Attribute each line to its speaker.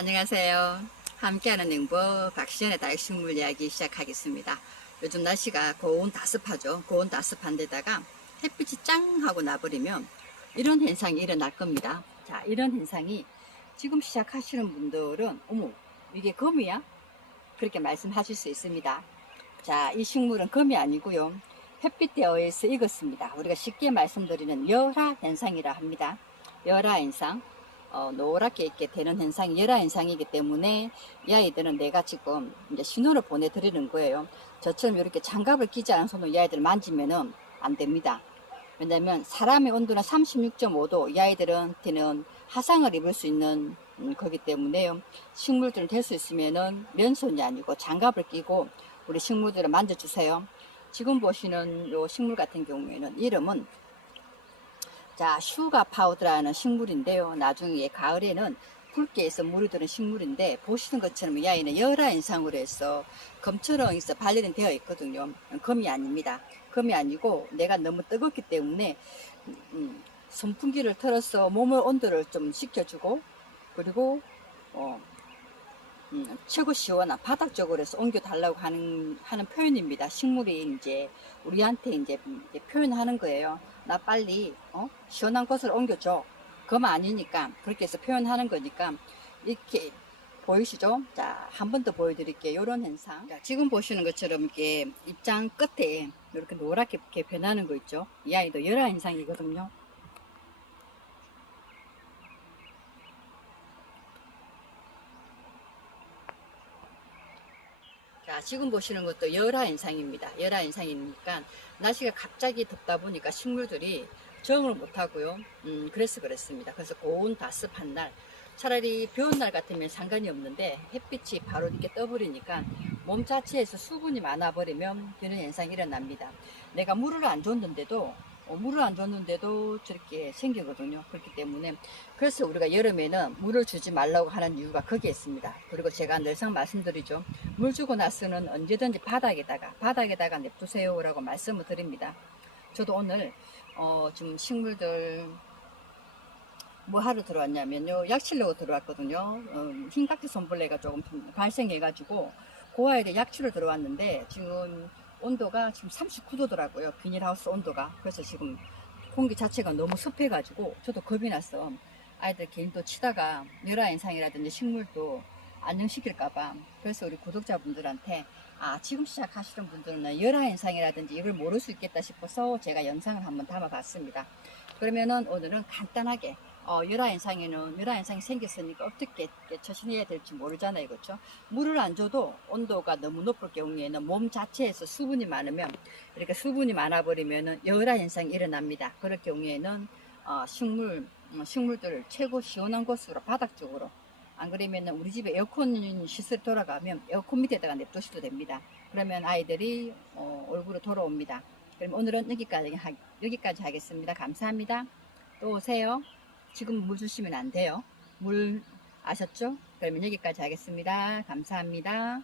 Speaker 1: 안녕하세요. 함께하는 행복 박시연의 다육식물 이야기 시작하겠습니다. 요즘 날씨가 고온 다습하죠. 고온 다습한 데다가 햇빛이 짱 하고 나버리면 이런 현상이 일어날 겁니다. 자, 이런 현상이 지금 시작하시는 분들은 어머 이게 검이야? 그렇게 말씀하실 수 있습니다. 자, 이 식물은 검이 아니고요. 햇빛에 의해서 익었습니다. 우리가 쉽게 말씀드리는 열화 현상이라 합니다. 열화 현상. 어, 노랗게 있게 되는 현상이 열화 현상이기 때문에 이 아이들은 내가 지금 이제 신호를 보내드리는 거예요. 저처럼 이렇게 장갑을 끼지 않은 손으로 이 아이들 만지면은 안 됩니다. 왜냐면 사람의 온도는 36.5도, 이 아이들한테는 화상을 입을 수 있는 음, 거기 때문에요. 식물들은 될 수 있으면은 맨손이 아니고 장갑을 끼고 우리 식물들을 만져주세요. 지금 보시는 요 식물 같은 경우에는 이름은 자, 슈가 파우더라는 식물인데요. 나중에 가을에는 붉게에서 물이 드는 식물인데 보시는 것처럼 이 아이는 열화 현상으로 해서 검처럼 있어 발리는 되어 있거든요. 검이 아닙니다. 검이 아니고 내가 너무 뜨겁기 때문에 음, 선풍기를 틀어서 몸의 온도를 좀 식혀주고 그리고 어, 음, 최고 시원한 바닥 쪽으로 해서 옮겨 달라고 하는 하는 표현입니다. 식물이 이제 우리한테 이제, 이제 표현하는 거예요. 나 빨리 어? 시원한 곳을 옮겨줘. 그거 아니니까 그렇게 해서 표현하는 거니까 이렇게 보이시죠? 자, 한 번 더 보여드릴게요. 이런 현상. 자, 지금 보시는 것처럼 이렇게 입장 끝에 이렇게 노랗게 변하는 거 있죠? 이 아이도 열화 현상이거든요. 자, 지금 보시는 것도. 열화 현상이니까 날씨가 갑자기 덥다 보니까 식물들이 적응을 못하고요. 음, 그래서 그렇습니다. 그래서 고온 다습한 날, 차라리 비 온 날 같으면 상관이 없는데 햇빛이 바로 이렇게 떠버리니까 몸 자체에서 수분이 많아버리면 이런 현상이 일어납니다. 내가 물을 안 줬는데도 어, 물을 안 줬는데도 저렇게 생기거든요. 그렇기 때문에 그래서 우리가 여름에는 물을 주지 말라고 하는 이유가 거기에 있습니다. 그리고 제가 늘상 말씀드리죠. 물 주고 나서는 언제든지 바닥에다가 바닥에다가 냅두세요라고 말씀을 드립니다. 저도 오늘 어, 좀 식물들 뭐 하러 들어왔냐면요. 약치려고 들어왔거든요. 음, 흰깍지 손벌레가 조금 발생해가지고 고아에 약치로 들어왔는데 지금 온도가 지금 39도더라고요. 비닐하우스 온도가. 그래서 지금 공기 자체가 너무 습해가지고 저도 겁이 났어. 아이들 개인도 치다가 열화 현상이라든지 식물도 안녕시킬까봐. 그래서 우리 구독자분들한테 아 지금 시작하시는 분들은 열화 현상이라든지 이걸 모를 수 있겠다 싶어서 제가 영상을 한번 담아봤습니다. 그러면은 오늘은 간단하게 어, 열화 현상에는 열화 현상이 생겼으니까 어떻게 처신해야 될지 모르잖아요, 그렇죠? 물을 안 줘도 온도가 너무 높을 경우에는 몸 자체에서 수분이 많으면 이렇게 수분이 많아 버리면은 열화 현상이 일어납니다. 그럴 경우에는 어, 식물 어, 식물들을 최고 시원한 곳으로 바닥 쪽으로 안 그러면은 우리 집에 에어컨 시설 돌아가면 에어컨 밑에다가 냅두셔도 됩니다. 그러면 아이들이 어, 얼굴로 돌아옵니다. 그럼 오늘은 여기까지 하, 여기까지 하겠습니다. 감사합니다. 또 오세요. 지금 물 주시면 안 돼요. 물 아셨죠? 그러면 여기까지 하겠습니다. 감사합니다.